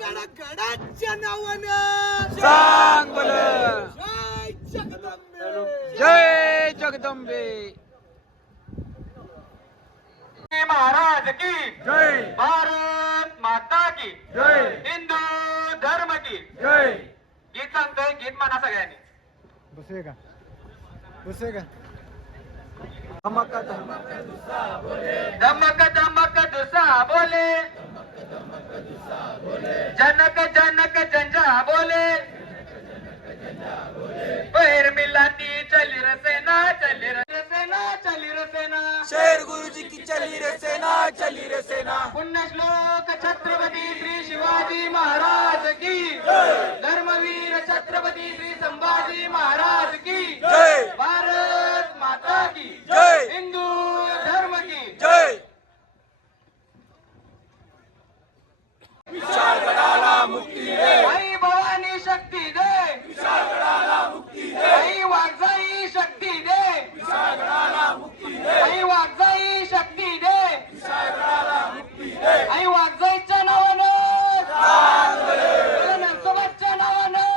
गडा गडाच्या नावान. बोल जय जगदंबे. जय जगदंबे. महाराज की. जय. भारत माता की. जय. हिंदू धर्म की. जय. गीत सांगतोय गीत म्हणा सगळ्यांनी. बसूया का? बसूया का? धमक धमक दुसा बोले. जनक जनक जंजा बोले. पैर मिलाती चली रे सेना चली रे सेना चली रे सेना. शेर गुरुजी की चली रे सेना चली रे सेना. पुण्यश्लोक छत्रपती श्री शिवाजी महाराज की. धर्मवीर छत्रपती श्री संभाजी महाराज की. भारत माता की जय हिंदू धर्म की जय विशाळगडाला मुक्ती दे आई भवानी शक्ती दे आई वाघजाई शक्ती दे आई वाघजाई शक्ती दे आई वाघजाईच्या नावानं नरसोबाच्या नावानं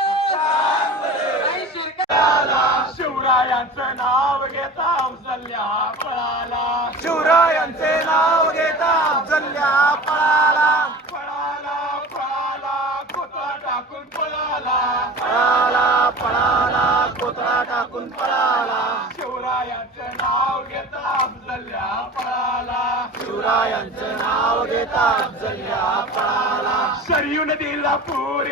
आई शिरका शिवरायांचं नाव घेता अफजल्या पळाला शिवरायांचे नाव घेता अफजल्या पळाला पळाला पळाला कोता टाकून पळाला पळाला पळाला कोतळा टाकून पळाला शिवरायांचं नाव घेता अफजल्या पळाला शिवरायांचं नाव घेता अफजल्या पळाला सरयू नदीला पूर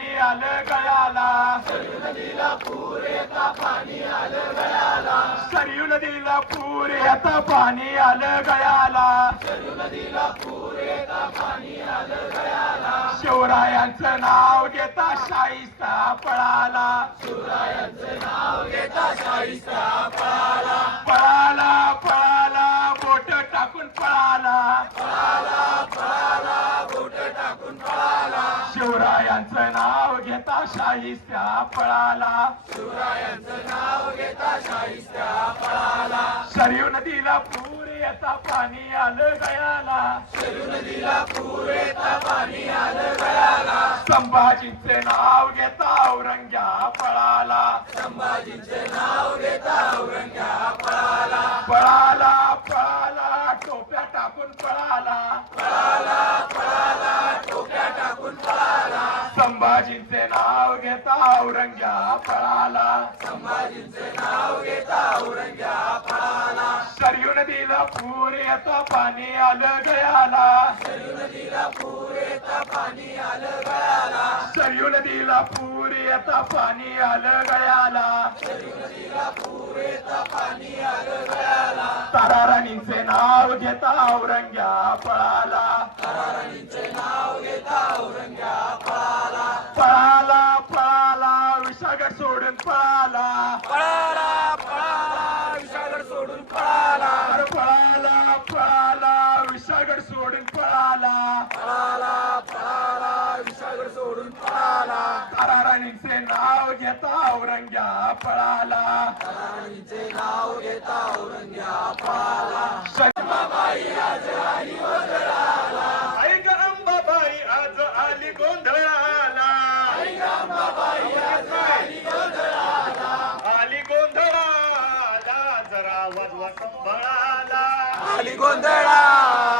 पाणी आलं गळाला. सरयू नदीला पूर येता पाणी आलं गळाला. सरयू नदीला पूर येता पाणी आलं गळाला सरयू नदीला पूर येता पाणी आलं गळाला शिवरायांचं नाव घेता शाहिस्ता पळाला. शिवरायांचं नाव घेता शाहिस्ता पळाला पळाला पळाला बोट टाकून पळाला पळाला पळाला. शिवरायांचं नाव घेता शाहिस्त्या पळाला. शिवरायांचं नाव घेता शाहिस्त्या पळाला. सरयू नदीला पूर येता पाणी आलं गयाला. सरयू नदीला पूर येता पाणी आलं गयाला. संभाजींचे नाव घेता औरंग्या पळाला. संभाजींचे नाव घेता औरंग्या पळाला. पळाला पळाला टोप्या टाकून पळाला. संभाजींचे नाव घेता औरंग्या पळाला संभाजींचे नाव घेता औरंग्या पळाला सरयू नदीला पूर येता पाणी आलं गयाला. सरयू नदीला पूर येता पाणी आलं गयाला. सरयू नदीला पूर येता पाणी आलं गयाला. सरयू नदीला पूर येता पाणी आलं गयाला. ताराराणींचे नाव घेता औरंग्या पळाला पळाला पळाला विशागड सोडून पळाला पळाला पळाला विशागड सोडून पळाला पळाला पळाला विशागड सोडून पळाला पळाला पळाला विशागड सोडून पळाला ताराराणींचे नाव घेता औरंग्या पळाला राणीचे नाव घेता औरंग्या पळाला आई आली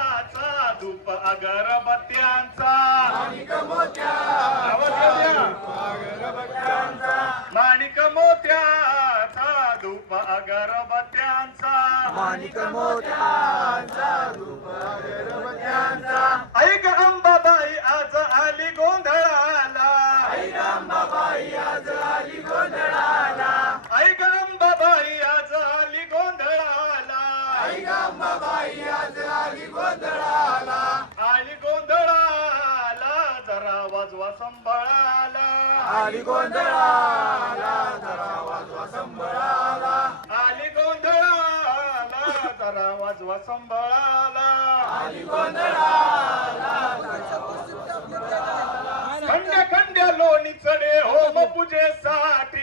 धूप अगरबत्त्यांचा येऊ द्या. माणिक मोत्याचा धूप अगरबत्त्यांचा माणिक मोत्यांचा ऐक अंबाबाई आज आली गोंधळाला. ऐक अंबाबाई आज आली गोंधळाला. आली गोंधळाला जरा वाजवा संभाळाला. आली गोंधळाला आली गोंधळाला जरा वाजवा संभाळाला. खंड्या खंड्या लोणी चढे होम पूजेसाठी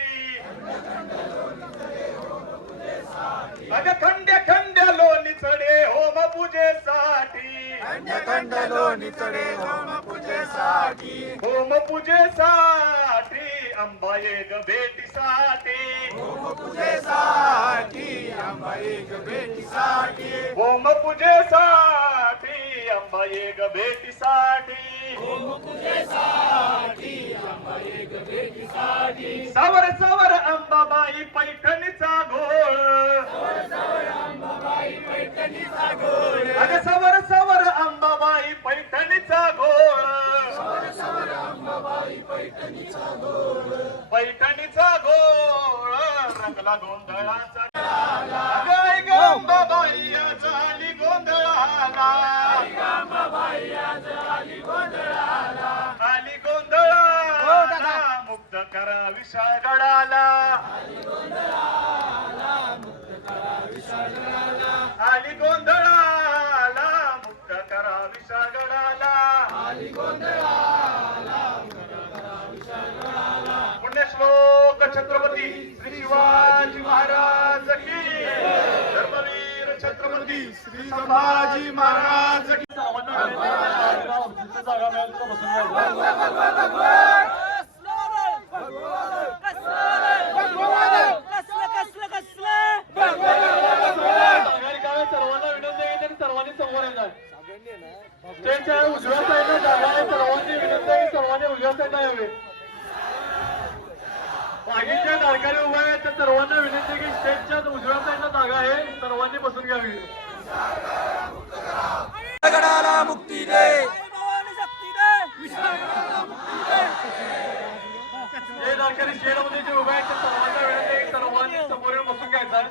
अग खंड्या खंड्या लोणी चढे होम पूजेसाठी. खंड लोणी चढे होम पूजेसाठी. होम पूजेसाठी अंबा एक भेटीसाठी. पूजेसाठी आंबा एक भेटीसाठी. होम पूजेसाठी अंबा एक भेटीसाठी. सवर सवर अंबाबाई पैठणीचा अग सवर सवर अंबाबाई पैठणीचा घोळ. पैठणीचा घोळ रंगला गोंधळाचा. अगं ऐक अंबाबाई आज आली गोंधळाला. आली गोंधळाला. मुक्त करा विशाळगडाला. आली गोंधळाला. मुक्त करा विशाळगडाला पुण्यश्लोक छत्रपती श्री शिवाजी महाराज की. धर्मवीर छत्रपती श्री संभाजी महाराज की. जागा मिळाली तर बसून राहायचं. नागरिक आहे, सर्वांना विनंती आहे की सर्वांनी समोर येणार स्टेजच्या उजव्या साईडला जागा आहे सर्वांची विनंती आहे की सर्वांनी उजव्या साईडला यावे मागीच्या नारकाने उभा आहे त्या सर्वांना विनंती आहे की स्टेजच्या उजव्या साईडला जागा आहे सर्वांनी बसून घ्यावी गडाला मुक्ती दे जे नारकाने स्टेजमध्ये जे उभे आहेत त्या सर्वांना विनंती आहे की सर्वांनी समोर येऊन बसून घ्यायचं आहे.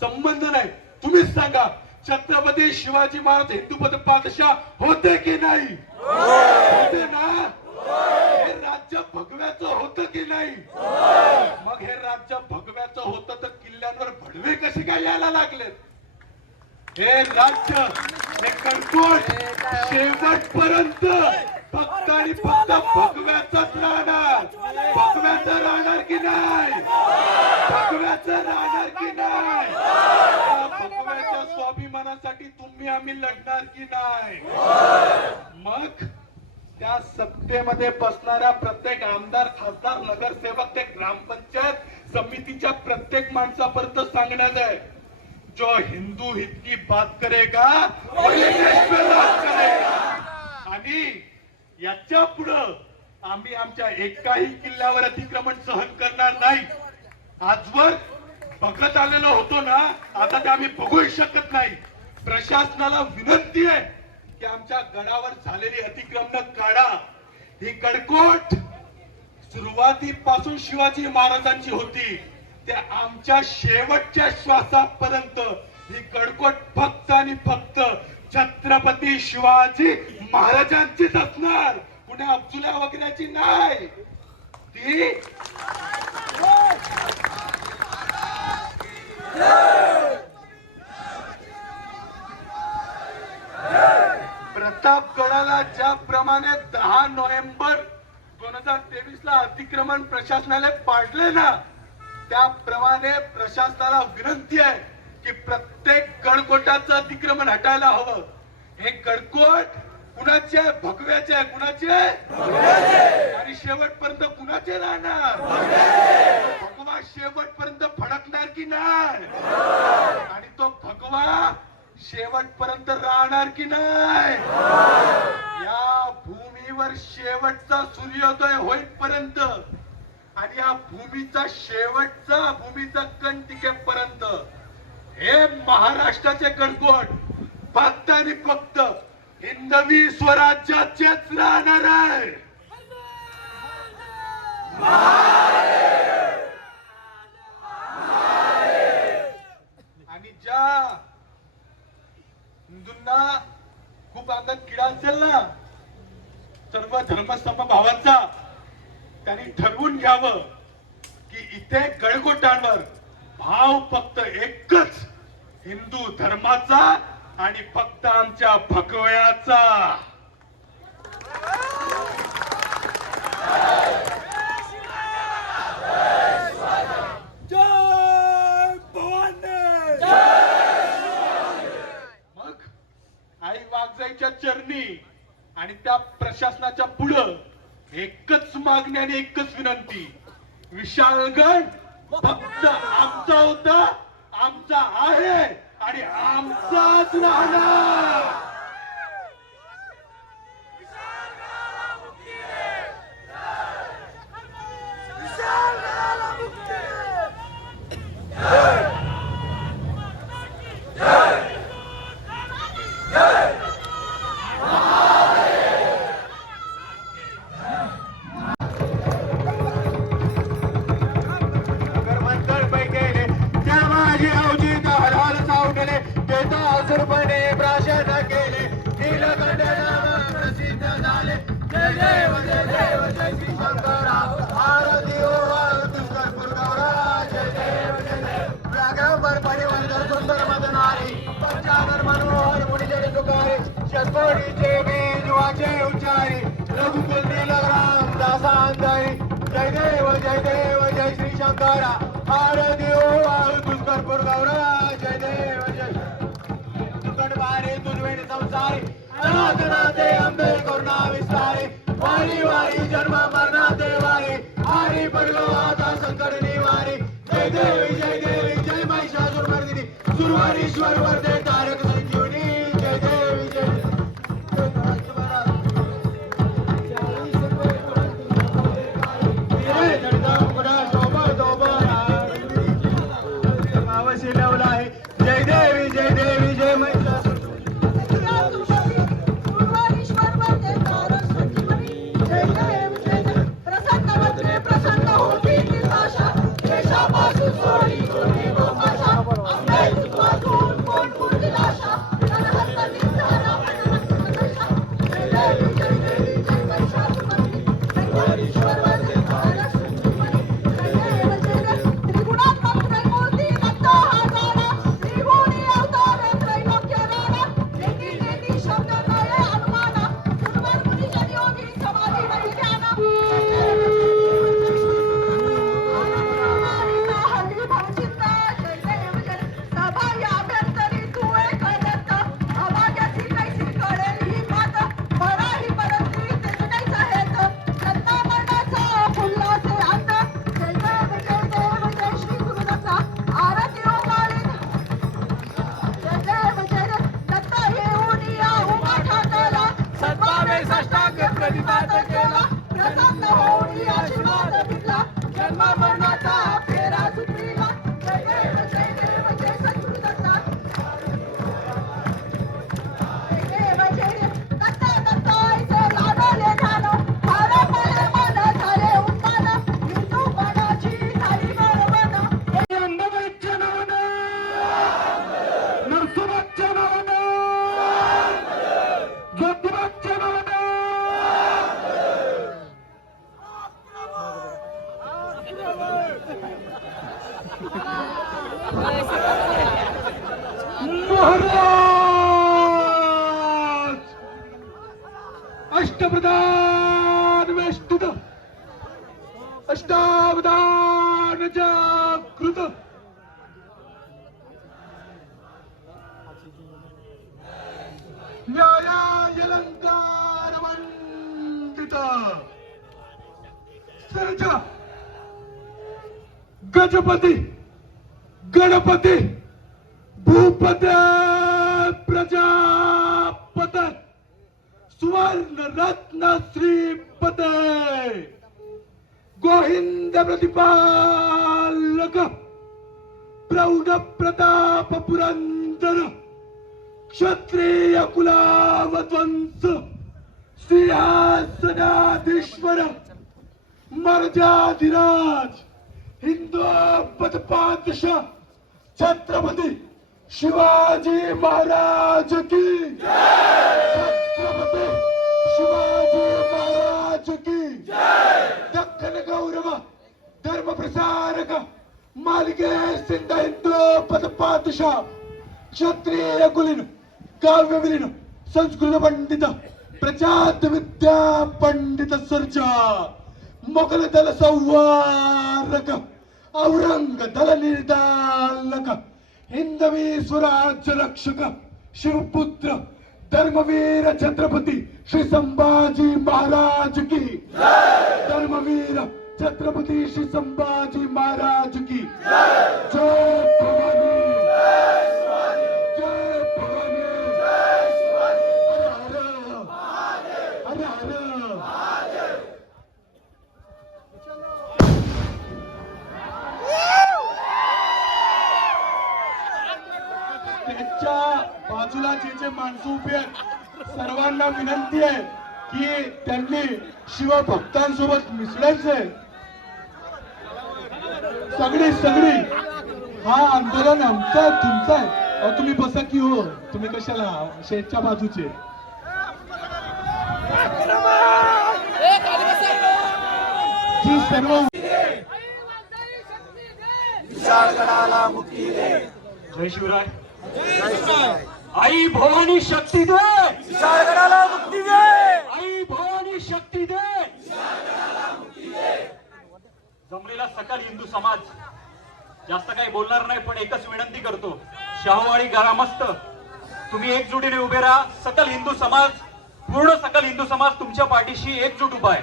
संबंध नाही तुम्हीच सांगा छत्रपती शिवाजी महाराज हिंदूपद पादशाह होते की नाही? होते ना? हे राज्य भगव्याचं होतं की नाही? मग हे राज्य भगव्याचं होतं तर किल्ल्यांवर भडवे कसे काय यायला लागलेत? हे राज्य हे कणकोट शेवटपर्यंत फक्त आणि फक्त भगव्याचंच राहणार. भगव्याचं राहणार की नाही? भगव्याचं राहणार की नाही? या भगव्याच्या स्वाभिमानासाठी तुम्ही आम्ही लढणार की नाही? मग त्या सत्तेमध्ये बसणाऱ्या प्रत्येक आमदार खासदार नगरसेवक ते ग्रामपंचायत समितीच्या प्रत्येक माणसापर्यंत सांगण्यात आहे जो हिंदू हित की बात करेगा वही देश पे राज करेगा. याच्या पुढं आम्ही आमच्या एकाही किल्ल्यावर अतिक्रमण सहन करणार नाही. आजवर बघत आलेलो होतो ना आता ते आम्ही बघूही शकत नाही. प्रशासनाला विनंती आहे की आमच्या गडावर झालेली अतिक्रमण काढा. ही कडकोट सुरुवातीपासून शिवाजी महाराजांची होती. त्या आमच्या शेवटच्या श्वासापर्यंत ही कडकोट फक्त आणि फक्त छत्रपती शिवाजी महाराजांचीच असणार. कुठे अब्जुल्या वगैरेची नाही. ती? प्रतापगडाला ज्याप्रमाणे दहा नोव्हेंबर दोन हजार तेवीस ला अतिक्रमण प्रशासनाने पाडले ना त्याप्रमाणे प्रशासनाला विनंती आहे की प्रत्येक गडकोटाचं अतिक्रमण हटायला हवं. हे गडकोट कुणाचे? भगव्याचे. कुणाचे? आणि शेवटपर्यंत कुणाचे राहणार? भगवा शेवटपर्यंत फडकणार की नाही? आणि तो भगवा शेवटपर्यंत राहणार की नाही? या भूमीवर शेवटचा सूर्योदय होईपर्यंत आणि या भूमीचा शेवटचा भूमीचा कण टिकेपर्यंत हे महाराष्ट्राचे कणकोट फक्त आणि फक्त हिंदवी नवी स्वराज्याचेच राहणार आहे. आणि ज्या हिंदूंना खूप अंगात किडा असेल ना सर्व धर्मस्तंभ भावांचा त्यांनी ठरवून घ्यावं की इथे गळगोटांवर भाव फक्त एकच हिंदू धर्माचा आणि फक्त आमच्या फकव्याचा मग आई वागजाईच्या चरणी आणि त्या प्रशासनाच्या पुढं एकच मागणी आणि एकच विनंती. विशाळगड फक्त आमचा होता आमचा आहे. आणि आमचाच राहणार. Swari Swari Swari Ganpati Ganpati Bhupat Prajapat सुवर्ण रत्न श्रीपद गोविंद प्रतिपालक प्रौढ प्रताप पुरंदर क्षत्रिय कुलावध्वंस सिंहासनाधीश्वर मर्जाधिराज हिंदू पादशाह छत्रपती शिवाजी महाराज की छत्रपती शिवाजी महाराज की दक्षिण गौरव धर्म प्रसारक मालिके सिंध हिंदू पद पादशाह क्षत्रिय कुलीन काव्य विलीन संस्कृत पंडित प्रजात विद्या पंडित सर्जा मोगल दल संवारक. औरंग दल निर्दालक हिंदवी स्वराज्य रक्षक शिवपुत्र धर्मवीर छत्रपती श्री संभाजी महाराज की। धर्मवीर छत्रपती श्री संभाजी महाराज आहेत सर्वांना विनंती आहे की त्यांनी शिवभक्तांसोबत मिसळायचंय सगळी सगळी हा आंदोलन आमचा आहे, तुमचा आहे. अहो, तुम्ही बसा की हो तुम्ही कशाला शेठच्या बाजूचे? जी सर्व विशाळगडाला मुक्ती दे. जय शिवराय. आई भवानी शक्ती दे. मुक्ती दे. आई भवानी शक्ती दे. जमलेला सकल हिंदू समाज जास्त काही बोलणार नाही पण एकच विनंती करतो. शाहूवाडी ग्रामस्थ तुम्ही एकजुटीने उभे राहा. सकल हिंदू समाज पूर्ण सकल हिंदू समाज तुमच्या पाठीशी एकजूट उभा आहे.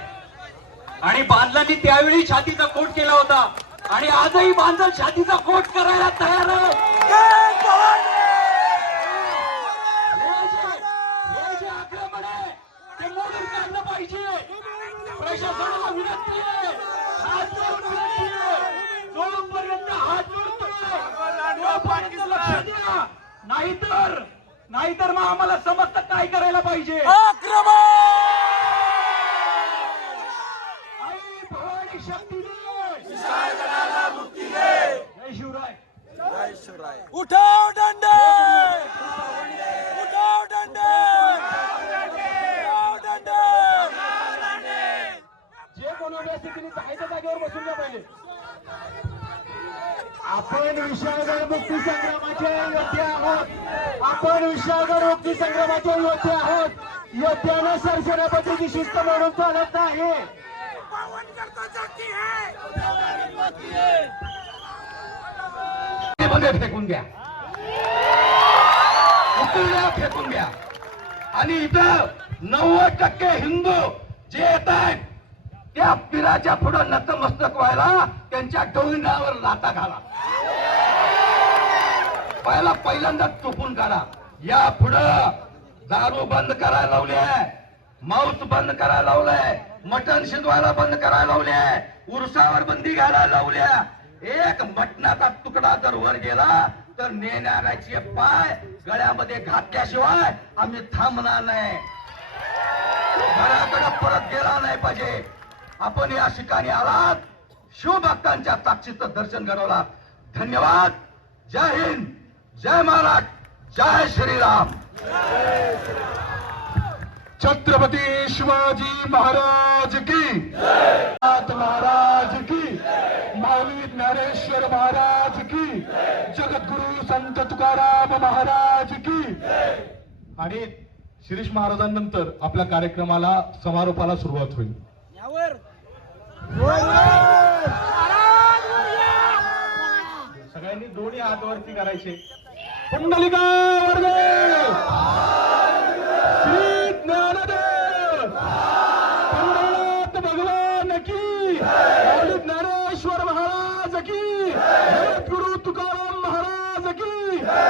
आणि बांधलांनी त्यावेळी छातीचा कोट केला होता. आणि आजही बांधल छातीचा कोट करायला तयार आहे जय भवानी हे जे- हे जे आक्रमण आहे ते मोडून काढलं पाहिजे प्रशासनाला विनंती आहे. हात जोडून विनंती आहे. जोपर्यंत हात जोडतोय तोपर्यंत लक्ष द्या. नाहीतर नाहीतर मग आम्हाला समजतं काय करायला पाहिजे? आक्रमण आई भवानी शक्ती दे. मुक्ती दे. जय शिवराय. उठाव दंडे उठाव दंडे उठाव दंडे जे कोण उभे असतील त्यांनी जायच्या जागेवर बसून घ्या पहिले आपण विशाळगड मुक्ती संग्रामाचे योद्धे आहोत आपण विशाळगड मुक्ती योद्धे आहोत. योद्ध्यानं सरसेनापतीची शिस्त म्हणून चालत नाही. मध्ये फेकून द्या. उकळल्या फेकून द्या. आणि इथं नव्वद टक्के हिंदू जे येत आहेत त्या पिराच्या पुढं नतमस्तक व्हायला त्यांच्या डोंगरावर लाता घाला. पहिला पहिल्यांदा टोपून काढा. या पुढं दारू बंद करायला लावली आहे. मांस बंद करायला लावलंय. मटण शिजवायला बंद करायला लावले उरसावर बंदी घालायला लावल्या. एक मटणाचा तुकडा जर वर गेला तर नेणाऱ्याचे पाय गळ्यामध्ये घातल्याशिवाय आम्ही थांबणार नाही. घराकडे परत गेला नाही पाहिजे. आपण या ठिकाणी आलात. शिवभक्तांच्या साक्षीचं दर्शन घडवला. धन्यवाद. जय हिंद. जय महाराज जय श्रीराम. छत्रपती शिवाजी महाराज की महाराज की माऊली ज्ञानेश्वर महाराज की जगद्गुरु संत तुकाराम महाराज की आणि शिरीष महाराजांनंतर आपल्या कार्यक्रमाला समारोपाला सुरुवात होईल. सगळ्यांनी दोन्ही हात वरती करायचे. पुंडलिका वर्गे श्री ज्ञानदेव पंढरनाथ भगवान की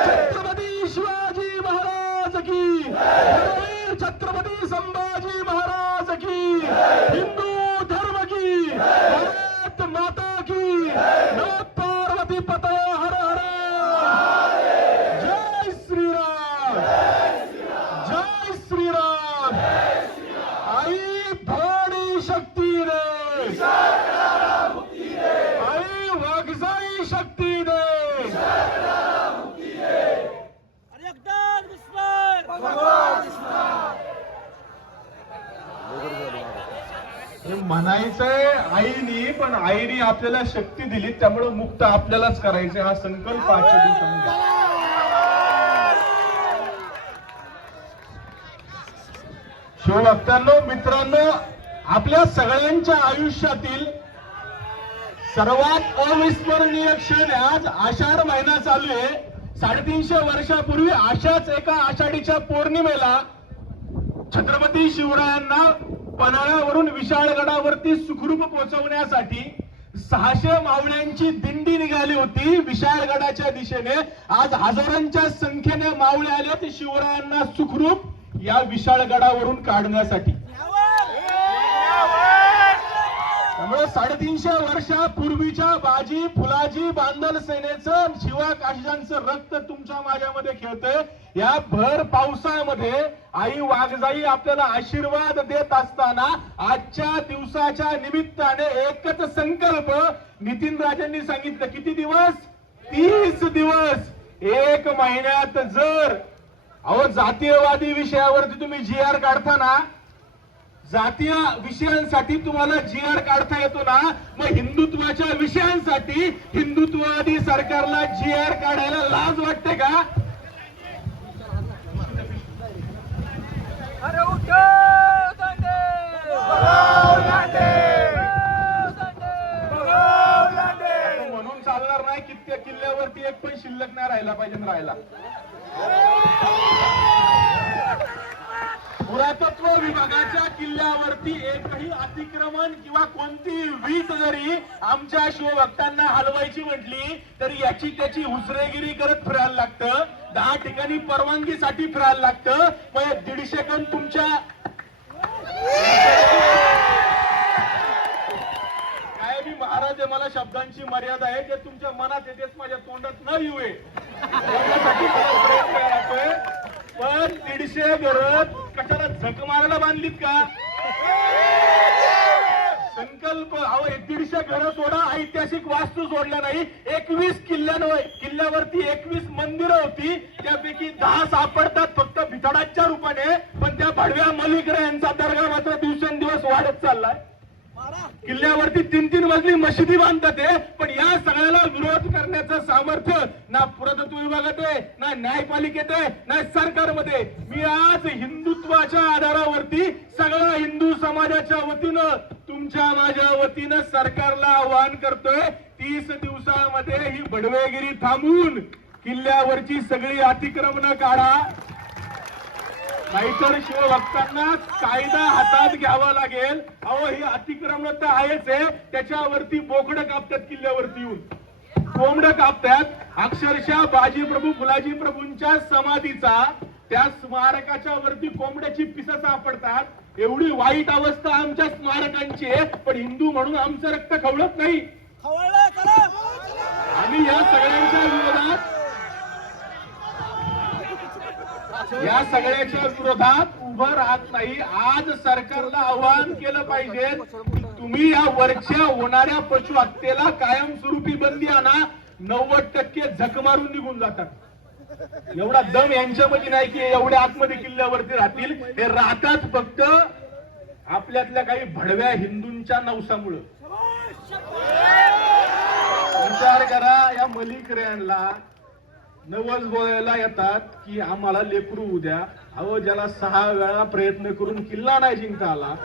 छत्रपती शिवाजी महाराज की धर्मवीर छत्रपती संभाजी महाराज की हिंदू धर्म की भारत माता की नमः पार्वती पतय हर हर जय श्रीराम जय श्रीराम आई भवानी शक्ती रे आई वाघजाई शक्ती दे हे म्हणायचंय आईने आपल्याला शक्ती दिली त्यामुळे मुक्त आपल्यालाच करायचे हा संकल्प आजच्या दिवसामध्ये. शिवभक्तांनो मित्रांनो आपल्या सगळ्यांच्या आयुष्यातील सर्वात अविस्मरणीय क्षण आज आषाढ महिना चालू आहे. साडेतीनशे वर्षापूर्वी अशाच एका आषाढीच्या पौर्णिमेला छत्रपती शिवरायांना पन्हाळ्यावरून विशाळगडावरती सुखरूप पोहोचवण्यासाठी सहाशे मावळ्यांची दिंडी निघाली होती. विशाळगडाच्या दिशेने आज हजारांच्या संख्येने मावळे आलेत शिवरायांना सुखरूप या विशाळगडावरून काढण्यासाठी. त्यामुळे साडेतीनशे वर्षापूर्वीच्या बाजी फुलाजी बांधल सेनेचं शिवा काशीजांचं रक्त तुमच्या माझ्यामध्ये खेळतंय. या भर पावसामध्ये आई वाघजाई आपल्याला आशीर्वाद देत असताना आजच्या दिवसाच्या निमित्ताने एकच संकल्प नितीन राजांनी सांगितलं. किती दिवस? तीस दिवस. एक महिन्यात जर. अहो जातीयवादी विषयावरती तुम्ही जी आर काढताना जातीय विषयांसाठी तुम्हाला जी आर काढता येतो ना मग हिंदुत्वाच्या विषयांसाठी हिंदुत्ववादी सरकारला जी आर काढायला लाज वाटते का? अरे उठो दांडे बघाव दांडे बघाव दांडे म्हणून चालणार नाही की त्या किल्ल्यावरती एक पण शिल्लक नाही राहिला पाहिजे न राहिला पुरातत्व विभागाच्या किल्ल्यावरती एकही अतिक्रमण किंवा कोणती वीज जरी आमच्या शिवभक्तांना हलवायची म्हटली तरी याची त्याची हुसरेगिरी करत फिरायला लागतं. दहा ठिकाणी परवानगीसाठी फिरायला लागतं. मग दीडशे कण तुमच्या काय मी महाराज आहे मला शब्दांची मर्यादा आहे. जे तुमच्या मनात येतेच माझ्या तोंडात न येऊ पण दीडशे घरं कशाला झक मारायला बांधलीत का? संकल्प अहो एक दीडशे घरं सोडा ऐतिहासिक वास्तू सोडल्या नाही. एकवीस किल्ल्यांवर किल्ल्यावरती एकवीस मंदिरं होती. त्यापैकी दहा सापडतात फक्त भितडाच्या रूपाने पण त्या भडव्या मलिक यांचा दर्गा मात्र दिवसेंदिवस वाढत चाललाय. किल्ल्यावरती तीन तीन मजली मशिदी बांधतात पण या सगळ्याला विरोध करण्याचं सामर्थ्य ना पुरातत्व विभागात आहे ना न्यायपालिकेत आहे ना सरकारमध्ये. मी आज हिंदुत्वाच्या आधारावरती सगळ्या हिंदू समाजाच्या वतीनं तुमच्या माझ्या वतीनं सरकारला आवाहन करतोय तीस दिवसामध्ये ही बडवेगिरी थांबवून किल्ल्यावरची सगळी अतिक्रमण काढा. नाहीतर शिवभक्तांना कायदा हातात घ्यावा लागेल. अहो ही अतिक्रमण तर आहेच आहे त्याच्यावरती बोकडं कापतात किल्ल्यावरती येऊन. कोंबडं कापतात. अक्षरशः बाजी प्रभू फुलाजी प्रभूंच्या समाधीचा त्या स्मारकाच्या वरती कोंबड्याची पिसं सापडतात. एवढी वाईट अवस्था आमच्या स्मारकांची आहे. पण हिंदू म्हणून आमचं रक्त खवळत नाही. आम्ही या सगळ्यांच्या विरोधात या सगळ्याच्या विरोधात उभं राहत नाही. आज सरकारला आवाहन केलं पाहिजे तुम्ही या वरच्या होणाऱ्या पशु हत्येला कायमस्वरूपी बंदी आणा. नव्वद टक्के झक मारून निघून जातात. एवढा दम यांच्यामध्ये नाही की एवढ्या आतमध्ये किल्ल्यावरती राहतील. हे राहतात फक्त आपल्यातल्या काही भडव्या हिंदूंच्या नवसामुळं. विचार करा या मलिक रेयांना नवस बोलायला येतात की आम्हाला लेकरू उद्या. अहो ज्याला सहा वेळा प्रयत्न करून किल्ला नाही जिंकता आला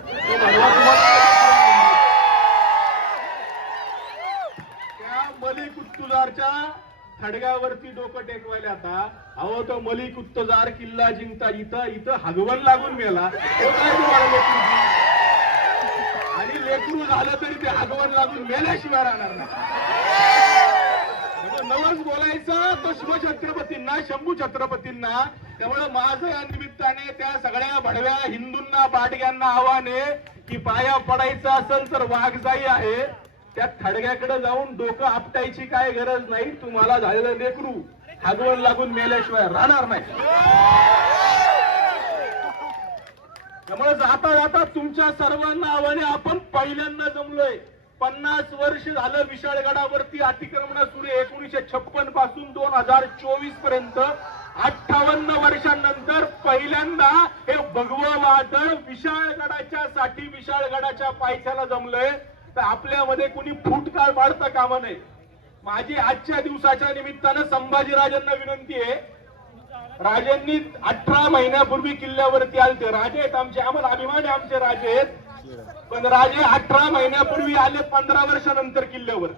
त्या मलिक उत्तुजारच्या थडग्यावरती डोकं टेकवायला आता. अहो तो मलिक उत्तजार किल्ला जिंकता इथं इथं हगवण लागून गेला आणि लेकरू झालं तरी ते हगवण लागून मेल्याशिवाय राहणार नाही. नवस बोलायचं तो शिवछत्रपतींना शंभू छत्रपतींना. त्यामुळे माझं या निमित्ताने त्या सगळ्या भडव्या हिंदूंना बाटग्यांना आव्हान आहे की पाया पडायचा असेल तर वाघजाई आहे. त्या थडग्याकडे जाऊन डोकं आपटायची काय गरज नाही. तुम्हाला झालेलं लेकरू हागवण लागून मेल्याशिवाय राहणार नाही. त्यामुळे जाता जाता तुमच्या सर्वांना आव्हाने आपण पहिल्यांदा जमलोय. पन्नास वर्ष झालं विशाळगडावरती अतिक्रमण सुरू आहे. एकोणीशे छप्पनपासून दोन हजार चोवीसपर्यंत अठ्ठावन्न वर्षांनंतर पहिल्यांदा हे भगवं वादळ विशाळगडाच्या साठी विशाळगडाच्या पायथ्याला जमलंय. तर आपल्यामध्ये कुणी फुटकाळ पाडता कामा नये माझी आजच्या दिवसाच्या निमित्तानं संभाजीराजांना विनंती आहे. राजांनी अठरा महिन्यापूर्वी किल्ल्यावरती आलते. राजे आहेत आमचे. आम्हाला अभिमान आहे आमचे राजे आहेत. पण राजे अठरा महिन्यापूर्वी आले पंधरा वर्षानंतर किल्ल्यावर.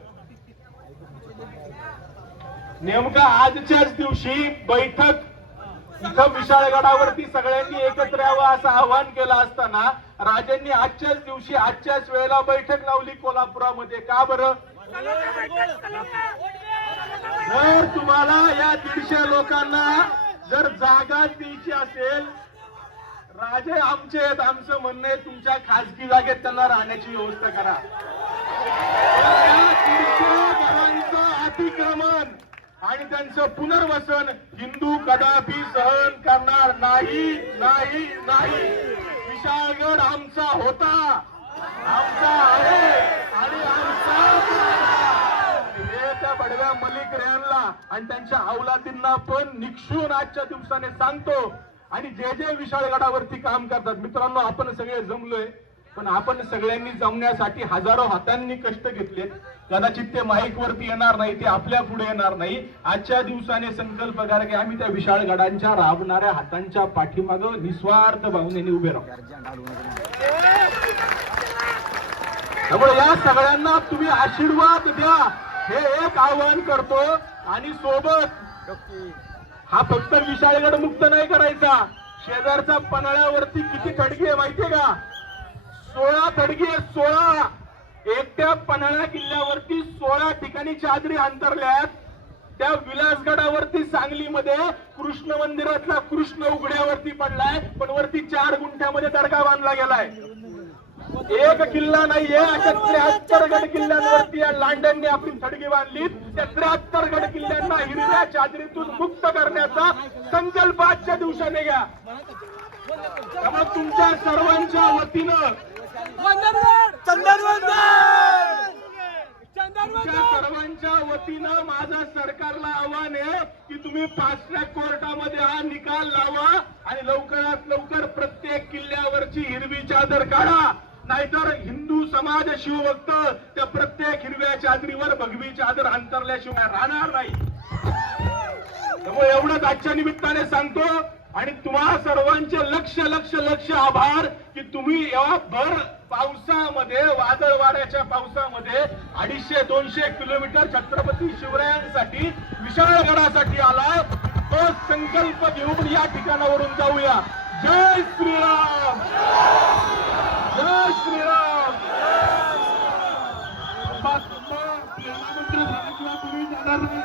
नेमका आजच्याच दिवशी बैठक इथं विशाळगडावरती सगळ्यांनी एकत्र यावं असं आवाहन केलं असताना राजांनी आजच्याच दिवशी आजच्याच वेळेला बैठक लावली कोल्हापुरामध्ये. का बरं? जर तुम्हाला या दीडशे लोकांना जर जागा द्यायची असेल राजे आमचे आहेत आमचं म्हणणं आहे तुमच्या खासगी जागेत त्यांना राहण्याची व्यवस्था करा घरांचं अतिक्रमण आणि त्यांचं पुनर्वसन हिंदू कदापि सहन करणार नाही नाही नाही विशाळगड आमचा होता आमचा आहे आणि आमचा राहणार. बडव्या मलिक रेहनला आणि त्यांच्या अवलादींना पण निक्षून आजच्या दिवसाने सांगतो आणि जे जे विशाळ गडावरती काम करतात मित्रांनो आपण सगळे जमलोय पण आपण सगळ्यांनी जमण्यासाठी हजारो हातांनी कष्ट घेतलेत कदाचित ते माईक वरती येणार नाही ते आपल्या पुढे येणार नाही. आजच्या दिवसाने संकल्प करा की आम्ही त्या विशाळ गडांच्या राबणाऱ्या हातांच्या पाठीमाग निस्वार्थ भावनेने उभे राहू. त्यामुळे या सगळ्यांना तुम्ही आशीर्वाद द्या. हे एक आवाहन करतो आणि सोबत हा फक्त विशाळगड मुक्त नाही करायचा. शेजारचा पन्हाळ्यावरती किती थडगी आहे माहितीये का? सोळा थडगी आहे सोळा. एकट्या पन्हाळा किल्ल्यावरती सोळा ठिकाणी चादरी अंतरल्यात. त्या विलासगडावरती सांगलीमध्ये कृष्ण मंदिरातला कृष्ण उघड्यावरती पडलाय पण वरती चार गुंठ्यामध्ये दर्गा बांधला गेलाय. एक किल्ला नाहीये अशा त्र्याहत्तर गड किल्ल्यांवरती या लांड्यांनी आपली थडगी बांधली त्या त्र्याहत्तर गड किल्ल्यांना हिरव्या चादरीतून मुक्त करण्याचा संकल्प आजच्या दिवसाने घ्या. त्यामुळे तुमच्या सर्वांच्या वतीनं तुमच्या सर्वांच्या वतीनं माझं सरकारला आव्हान आहे की तुम्ही फास्ट ट्रॅक कोर्टामध्ये हा निकाल लावा आणि लवकरात लवकर प्रत्येक किल्ल्यावरची हिरवी चादर काढा. नाहीतर हिंदू समाज शिवभक्त त्या प्रत्येक हिरव्या चादरीवर भगवी चादर अंतरल्याशिवाय राहणार नाही. त्यामुळे एवढंच आजच्या निमित्ताने सांगतो आणि तुम्हा सर्वांचे लक्ष लक्ष लक्ष आभार की तुम्ही या भर पावसामध्ये वादळ वाऱ्याच्या पावसामध्ये अडीचशे दोनशे किलोमीटर छत्रपती शिवरायांसाठी विशाळगडासाठी आला तो संकल्प घेऊन या ठिकाणावरून जाऊया. जय श्रीराम! जय श्रीराम जाणार नाही